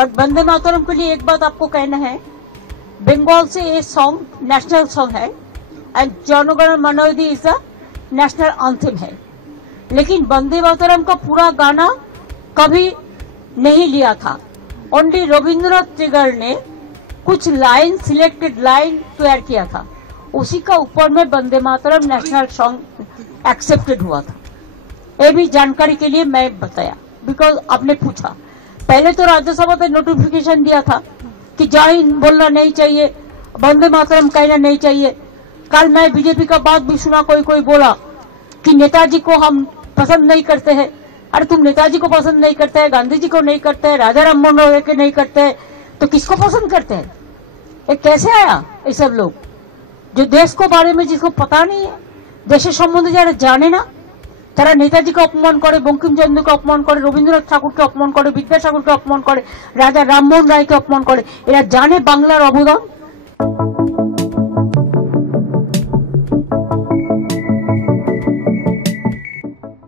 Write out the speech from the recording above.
But Vande Mataram के लिए एक बात आपको कहना है, बंगाल से ये सॉन्ग नेशनल सॉन्ग है एंड जनगण मन अधि इज द नेशनल एंथम है, लेकिन वंदे मातरम का पूरा गाना कभी नहीं लिया था। ओनली रविंद्रनाथ टैगोर ने कुछ लाइन, सिलेक्टेड लाइन तैयार किया था, उसी का ऊपर में Vande Mataram national song accepted हुआ था। ये भी जानकारी के लिए मैं बताया, बिकॉज आपने पूछा। पहले तो राज्यसभा ने नोटिफिकेशन दिया था कि जय हिंद बोलना नहीं चाहिए, वंदे मातरम कहना नहीं चाहिए। कल मैं बीजेपी का बात भी सुना, कोई बोला कि नेताजी को हम पसंद नहीं करते हैं। अरे तुम नेताजी को पसंद नहीं करते हैं, गांधी जी को नहीं करते हैं, राजा राम मोहन राय के नहीं करते हैं, तो किसको पसंद करते हैं? ये कैसे आया ये सब लोग जो देश को बारे में जिसको पता नहीं है, देशेर सम्बन्धे যারা জানে না, তারা নেতাজিকে অপমান করে, বঙ্কিমচন্দ্রকে অপমান করে, রবীন্দ্রনাথ ঠাকুরকে অপমান করে, বিদ্যাসাগরকে অপমান করে, রাজা রামমোহন রায়কে অপমান করে। এরা জানে বাংলার অবদান,